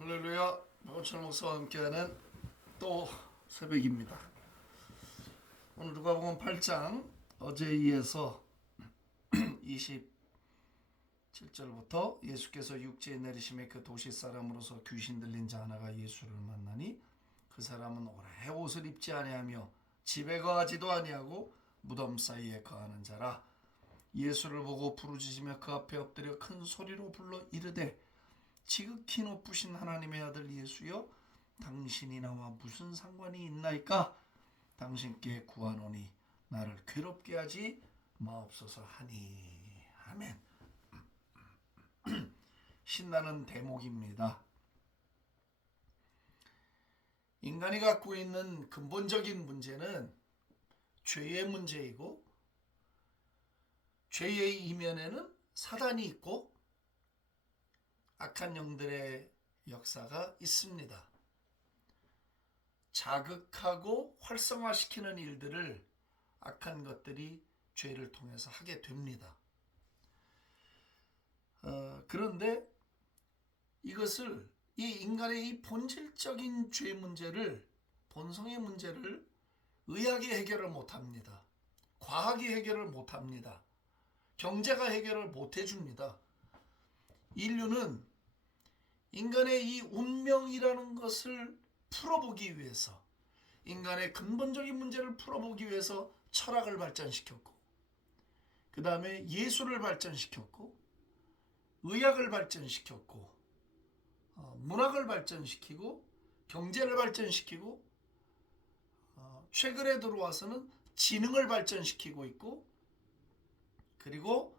할렐루야. 박원철 목사와 함께하는 또 새벽입니다. 오늘 누가복음 8장 어제에 이어서 27절부터 예수께서 육지에 내리심에 그 도시 사람으로서 귀신 들린 자 하나가 예수를 만나니 그 사람은 오래 옷을 입지 아니하며 집에 거하지도 아니하고 무덤 사이에 거하는 자라. 예수를 보고 부르짖으며 그 앞에 엎드려 큰 소리로 불러 이르되 지극히 높으신 하나님의 아들 예수여, 당신이 나와 무슨 상관이 있나이까? 당신께 구하노니 나를 괴롭게 하지 마옵소서 하니. 아멘. 신나는 대목입니다. 인간이 갖고 있는 근본적인 문제는 죄의 문제이고, 죄의 이면에는 사단이 있고 악한 영들의 역사가 있습니다. 자극하고 활성화시키는 일들을 악한 것들이 죄를 통해서 하게 됩니다. 그런데 이것을, 이 인간의 이 본질적인 죄 문제를, 본성의 문제를 의학이 해결을 못합니다. 과학이 해결을 못합니다. 경제가 해결을 못해줍니다. 인류는 인간의 이 운명이라는 것을 풀어보기 위해서, 인간의 근본적인 문제를 풀어보기 위해서 철학을 발전시켰고, 그 다음에 예술을 발전시켰고, 의학을 발전시켰고, 문학을 발전시키고, 경제를 발전시키고, 최근에 들어와서는 지능을 발전시키고 있고, 그리고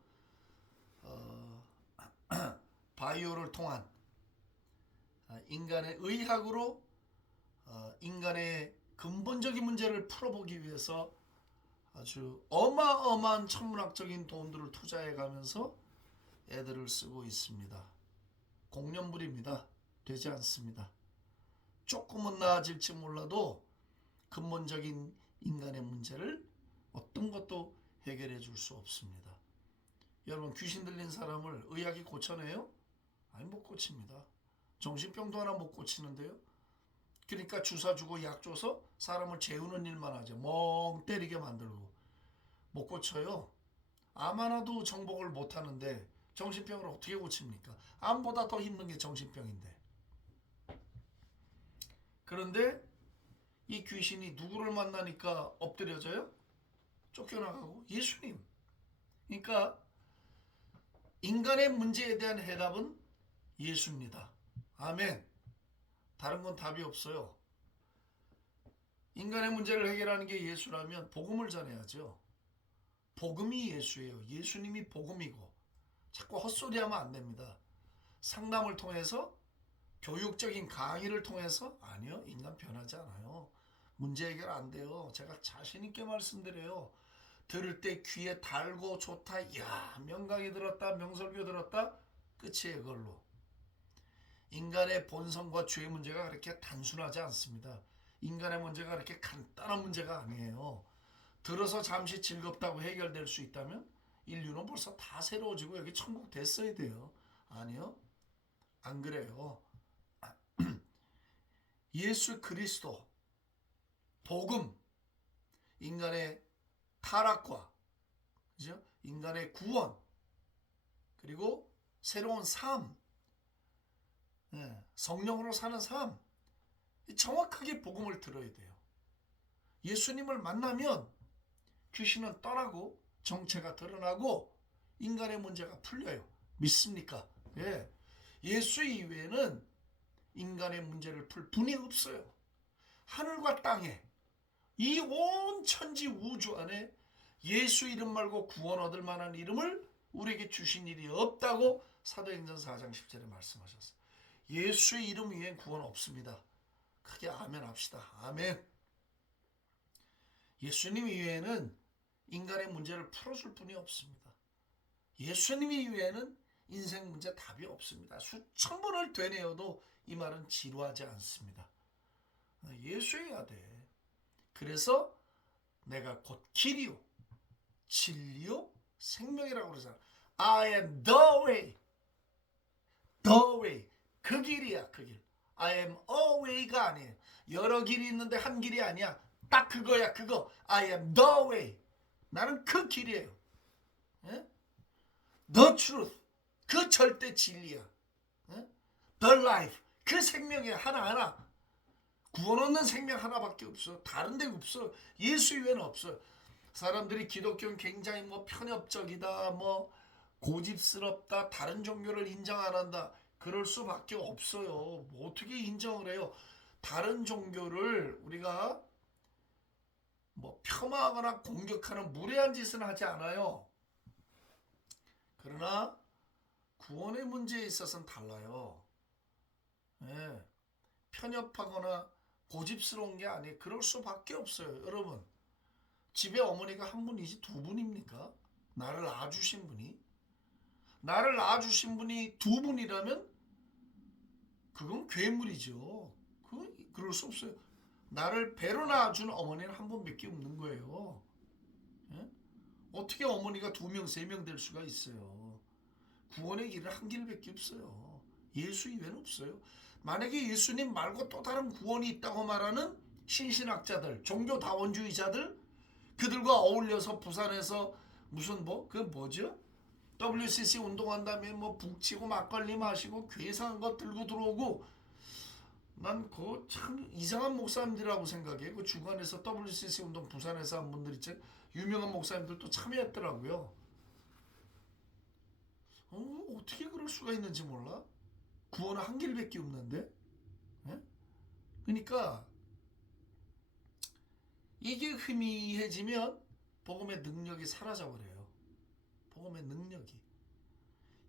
바이오를 통한 인간의 의학으로 인간의 근본적인 문제를 풀어보기 위해서 아주 어마어마한 천문학적인 돈들을 투자해가면서 애들을 쓰고 있습니다. 공년물입니다. 되지 않습니다. 조금은 나아질지 몰라도 근본적인 인간의 문제를 어떤 것도 해결해 줄 수 없습니다. 여러분, 귀신 들린 사람을 의학이 고쳐내요? 아니, 못 고칩니다. 정신병도 하나 못 고치는데요. 그러니까 주사 주고 약 줘서 사람을 재우는 일만 하죠. 멍 때리게 만들고. 못 고쳐요. 암 하나도 정복을 못 하는데 정신병을 어떻게 고칩니까? 암보다 더 힘든 게 정신병인데. 그런데 이 귀신이 누구를 만나니까 엎드려져요? 쫓겨나가고? 예수님. 그러니까 인간의 문제에 대한 해답은 예수입니다. 아멘. 다른 건 답이 없어요. 인간의 문제를 해결하는 게 예수라면 복음을 전해야죠. 복음이 예수예요. 예수님이 복음이고. 자꾸 헛소리하면 안 됩니다. 상담을 통해서, 교육적인 강의를 통해서, 아니요, 인간 변하지 않아요. 문제 해결 안 돼요. 제가 자신 있게 말씀드려요. 들을 때 귀에 달고 좋다, 이야, 명강의 들었다, 명설교 들었다, 끝이에요. 그걸로. 인간의 본성과 죄의 문제가 그렇게 단순하지 않습니다. 인간의 문제가 그렇게 간단한 문제가 아니에요. 들어서 잠시 즐겁다고 해결될 수 있다면 인류는 벌써 다 새로워지고 여기 천국 됐어야 돼요. 아니요, 안 그래요. 예수 그리스도, 복음, 인간의 타락과, 그죠? 인간의 구원, 그리고 새로운 삶, 성령으로 사는 삶, 정확하게 복음을 들어야 돼요. 예수님을 만나면 귀신은 떠나고 정체가 드러나고 인간의 문제가 풀려요. 믿습니까? 예. 예수 이외에는 인간의 문제를 풀 분이 없어요. 하늘과 땅에, 이 온 천지 우주 안에 예수 이름 말고 구원 얻을 만한 이름을 우리에게 주신 일이 없다고 사도행전 4장 10절에 말씀하셨어요. 예수의 이름 위엔 구원 없습니다. 크게 아멘 합시다. 아멘. 예수님 이외에는 인간의 문제를 풀어줄 분이 없습니다. 예수님 이외에는 인생 문제 답이 없습니다. 수천 번을 되뇌어도 이 말은 지루하지 않습니다. 예수여야 돼. 그래서 내가 곧 길이요, 진리요, 생명이라고 그러잖아. I am the way. The way. 그 길이야, 그 길. I am a way가 아니에요. 여러 길이 있는데 한 길이 아니야. 딱 그거야, 그거. I am the way. 나는 그 길이에요. 예? The truth. 그 절대 진리야. 예? The life. 그 생명이 하나하나. 구원 얻는 생명 하나밖에 없어. 다른 데 없어. 예수 이외에는 없어. 사람들이 기독교는 굉장히 뭐 편협적이다, 뭐 고집스럽다, 다른 종교를 인정 안 한다. 그럴 수밖에 없어요. 뭐 어떻게 인정을 해요? 다른 종교를 우리가 뭐 폄하하거나 공격하는 무례한 짓은 하지 않아요. 그러나 구원의 문제에 있어서는 달라요. 예. 편협하거나 고집스러운 게 아니에요. 그럴 수밖에 없어요. 여러분, 집에 어머니가 한 분이지 두 분입니까? 나를 낳아주신 분이? 나를 낳아주신 분이 두 분이라면 그건 괴물이죠. 그럴 수 없어요. 나를 배로 낳아준 어머니는 한 분밖에 없는 거예요. 예? 어떻게 어머니가 두 명, 세 명 될 수가 있어요. 구원의 길은 한 길밖에 없어요. 예수 이외는 없어요. 만약에 예수님 말고 또 다른 구원이 있다고 말하는 신신학자들, 종교다원주의자들, 그들과 어울려서 부산에서 무슨 그 뭐죠? WCC 운동한 다음에 뭐 북치고 막걸리 마시고 괴상한 거 들고 들어오고, 난 그거 참 이상한 목사님들이라고 생각해. 그 주간에서 WCC 운동 부산에서 한 분들 있죠. 유명한 목사님들도 참여했더라고요. 어떻게 그럴 수가 있는지 몰라. 구원은 한 길밖에 없는데. 예? 그러니까 이게 희미해지면 복음의 능력이 사라져버려요. 복음의 능력이.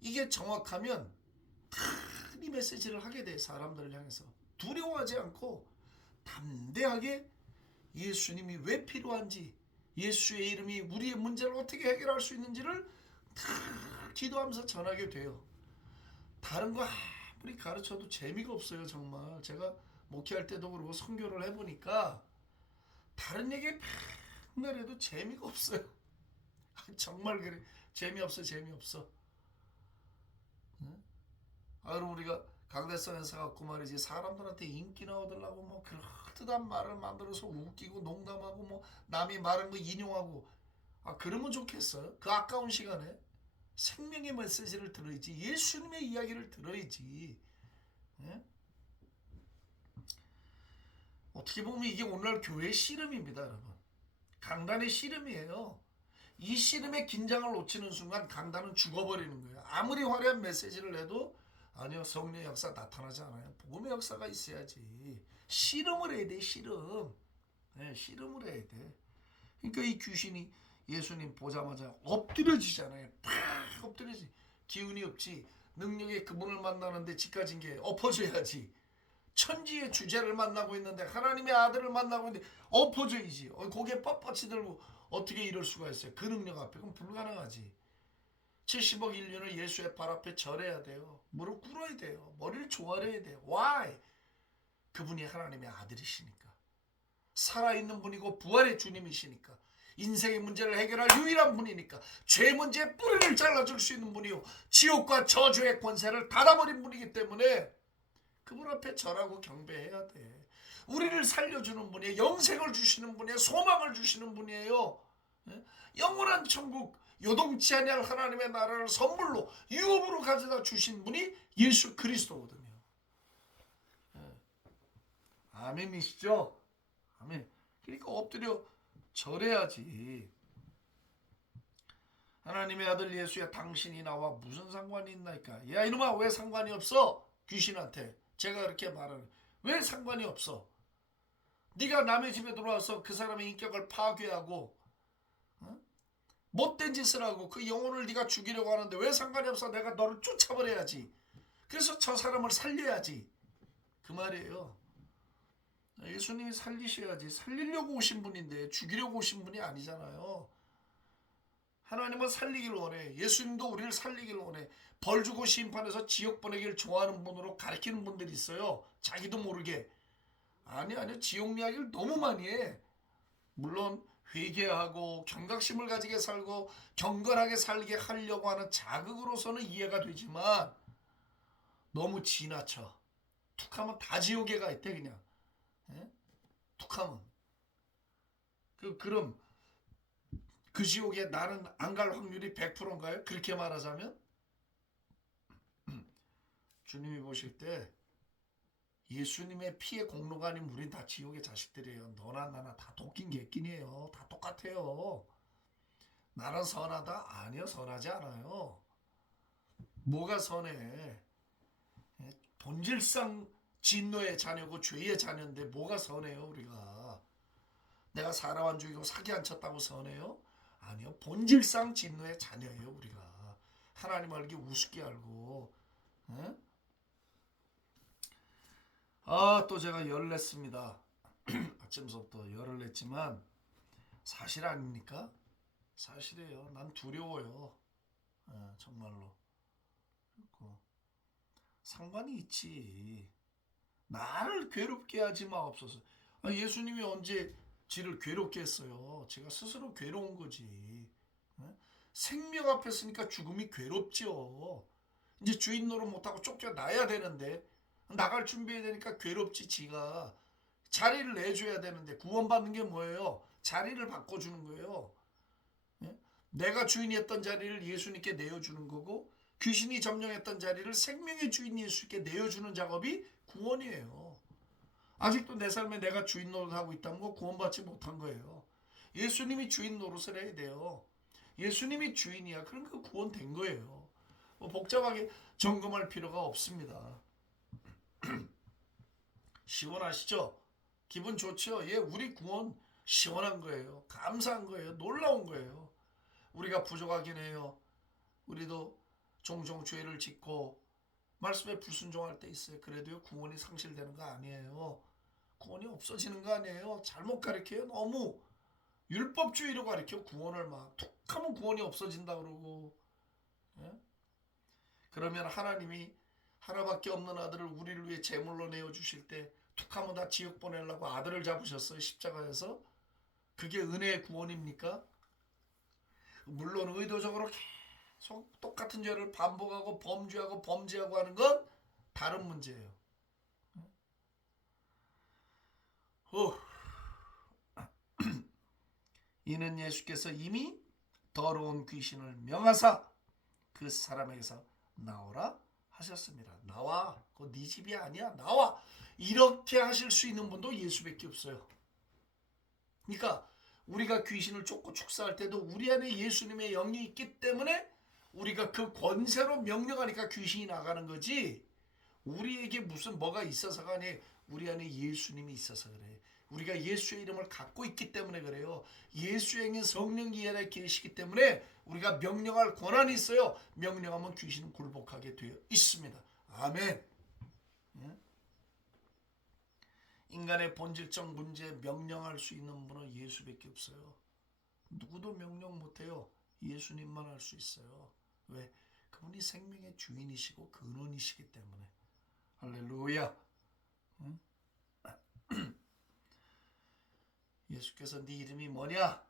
이게 정확하면 이 메시지를 하게 돼. 사람들을 향해서 두려워하지 않고 담대하게 예수님이 왜 필요한지, 예수의 이름이 우리의 문제를 어떻게 해결할 수 있는지를 다 기도하면서 전하게 돼요. 다른 거 아무리 가르쳐도 재미가 없어요. 정말 제가 목회할 때도 그러고 선교를 해보니까 다른 얘기 맨날 해도 재미가 없어요. 정말 그래. 재미없어. 그럼 우리가 강대상에서 갖고 말이지, 사람들한테 인기나 얻으려고 뭐 그럴듯한 말을 만들어서 웃기고 농담하고 뭐 남이 말한 거 인용하고, 그러면 좋겠어요? 그 아까운 시간에 생명의 메시지를 들어야지. 예수님의 이야기를 들어야지. 예? 어떻게 보면 이게 오늘날 교회의 씨름입니다, 여러분. 강단의 씨름이에요. 이 씨름의 긴장을 놓치는 순간 강단은 죽어버리는 거예요. 아무리 화려한 메시지를 해도 아니요, 성령의 역사 나타나지 않아요. 복음의 역사가 있어야지. 씨름을 해야 돼, 씨름. 네, 씨름을 해야 돼. 그러니까 이 귀신이 예수님 보자마자 엎드려지잖아요. 팍 엎드려지. 기운이 없지. 능력의 그분을 만나는데 집가진 게 엎어져야지. 천지의 주제를 만나고 있는데, 하나님의 아들을 만나고 있는데 엎어져야지. 고개 뻣뻣이 들고 어떻게 이럴 수가 있어요? 그 능력 앞에. 그럼 불가능하지. 70억 인류는 예수의 발 앞에 절해야 돼요. 무릎 꿇어야 돼요. 머리를 조아려야 돼요. Why? 그분이 하나님의 아들이시니까. 살아있는 분이고 부활의 주님이시니까. 인생의 문제를 해결할 유일한 분이니까. 죄 문제의 뿌리를 잘라줄 수 있는 분이요, 지옥과 저주의 권세를 닫아버린 분이기 때문에 그분 앞에 절하고 경배해야 돼. 우리를 살려주는 분이에요. 영생을 주시는 분이에요. 소망을 주시는 분이에요. 영원한 천국, 요동치 아니할 하나님의 나라를 선물로 유업으로 가져다 주신 분이 예수 그리스도거든요. 아멘이시죠? 아멘. 그러니까 엎드려 절해야지. 하나님의 아들 예수야, 당신이 나와 무슨 상관이 있나이까? 야 이놈아, 왜 상관이 없어? 귀신한테 제가 그렇게 말하는, 왜 상관이 없어? 네가 남의 집에 들어와서 그 사람의 인격을 파괴하고 못된 짓을 하고 그 영혼을 네가 죽이려고 하는데 왜 상관이 없어? 내가 너를 쫓아버려야지. 그래서 저 사람을 살려야지. 그 말이에요. 예수님이 살리셔야지. 살리려고 오신 분인데 죽이려고 오신 분이 아니잖아요. 하나님은 살리기를 원해. 예수님도 우리를 살리기를 원해. 벌 주고 심판해서 지옥 보내기를 좋아하는 분으로 가르치는 분들이 있어요. 자기도 모르게. 아니요. 지옥 이야기를 너무 많이 해. 물론 회개하고 경각심을 가지게 살고 경건하게 살게 하려고 하는 자극으로서는 이해가 되지만 너무 지나쳐. 툭하면 다 지옥에 가 있대 그냥. 예? 툭하면. 그럼 그 지옥에 나는 안 갈 확률이 100%인가요? 그렇게 말하자면 주님이 보실 때 예수님의 피의 공로가 아닌 우린 다 지옥의 자식들이에요. 너나 나나 다 도끼인 객끼이에요. 다 똑같아요. 나는 선하다? 아니요, 선하지 않아요. 뭐가 선해? 본질상 진노의 자녀고 죄의 자녀인데 뭐가 선해요 우리가? 내가 사람 안 죽이고 사기 안 쳤다고 선해요? 아니요, 본질상 진노의 자녀예요 우리가. 하나님 알기 우습게 알고. 에? 또 제가 열을 냈습니다. 아침서부터 열을 냈지만 사실 아닙니까? 사실이에요. 난 두려워요. 정말로. 상관이 있지. 나를 괴롭게 하지 마옵소서. 예수님이 언제 지를 괴롭게 했어요? 제가 스스로 괴로운 거지. 생명 앞에 서니까 죽음이 괴롭죠. 이제 주인 노릇 못하고 쫓겨나야 되는데 나갈 준비해야 되니까 괴롭지. 지가 자리를 내줘야 되는데 구원받는 게 뭐예요? 자리를 바꿔주는 거예요. 내가 주인이었던 자리를 예수님께 내어주는 거고 귀신이 점령했던 자리를 생명의 주인 예수께 내어주는 작업이 구원이에요. 아직도 내 삶에 내가 주인 노릇하고 있다는 거 구원받지 못한 거예요. 예수님이 주인 노릇을 해야 돼요. 예수님이 주인이야. 그러니까 구원된 거예요. 복잡하게 점검할 필요가 없습니다. 시원하시죠? 기분 좋죠? 우리 구원 시원한 거예요. 감사한 거예요. 놀라운 거예요. 우리가 부족하긴 해요. 우리도 종종 죄를 짓고 말씀에 불순종할 때 있어요. 그래도요 구원이 상실되는 거 아니에요. 구원이 없어지는 거 아니에요. 잘못 가르쳐요. 너무 율법주의로 가르쳐 구원을 막 툭하면 구원이 없어진다 그러고. 그러면 하나님이 하나밖에 없는 아들을 우리를 위해 제물로 내어주실 때 툭하면 다 지옥 보내려고 아들을 잡으셨어요. 십자가에서. 그게 은혜의 구원입니까? 물론 의도적으로 계속 똑같은 죄를 반복하고 범죄하고 범죄하고 하는 건 다른 문제예요. 이는 예수께서 이미 더러운 귀신을 명하사 그 사람에게서 나오라 하셨습니다. 나와. 그거 네 집이 아니야. 나와. 이렇게 하실 수 있는 분도 예수밖에 없어요. 그러니까 우리가 귀신을 쫓고 축사할 때도 우리 안에 예수님의 영이 있기 때문에 우리가 그 권세로 명령하니까 귀신이 나가는 거지. 우리에게 무슨 뭐가 있어서가 아니에요. 우리 안에 예수님이 있어서 그래. 우리가 예수의 이름을 갖고 있기 때문에 그래요. 예수의 영인 성령이 안에 계시기 때문에 우리가 명령할 권한이 있어요. 명령하면 귀신은 굴복하게 되어 있습니다. 아멘. 인간의 본질적 문제에 명령할 수 있는 분은 예수밖에 없어요. 누구도 명령 못해요. 예수님만 할 수 있어요. 왜? 그분이 생명의 주인이시고 근원이시기 때문에. 할렐루야. 응? 예수께서 네 이름이 뭐냐?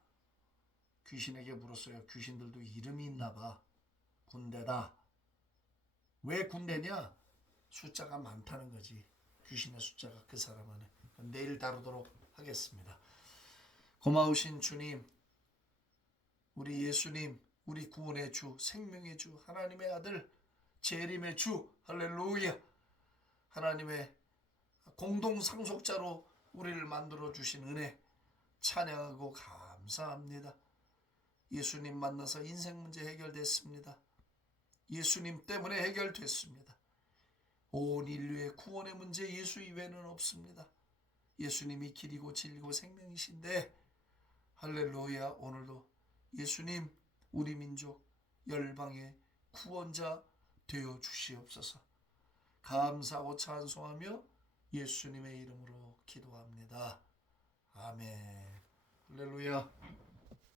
귀신에게 물었어요. 귀신들도 이름이 있나 봐. 군대다. 왜 군대냐? 숫자가 많다는 거지. 귀신의 숫자가 그 사람 안에. 내일 다루도록 하겠습니다. 고마우신 주님, 우리 예수님, 우리 구원의 주, 생명의 주, 하나님의 아들, 재림의 주, 할렐루야. 하나님의 공동 상속자로 우리를 만들어 주신 은혜 찬양하고 감사합니다. 예수님 만나서 인생 문제 해결됐습니다. 예수님 때문에 해결됐습니다. 온 인류의 구원의 문제 예수 이외에는 없습니다. 예수님이 길이고 진리고 생명이신데 할렐루야. 오늘도 예수님 우리 민족 열방의 구원자 되어 주시옵소서. 감사하고 찬송하며 예수님의 이름으로 기도합니다. 아멘. 할렐루야.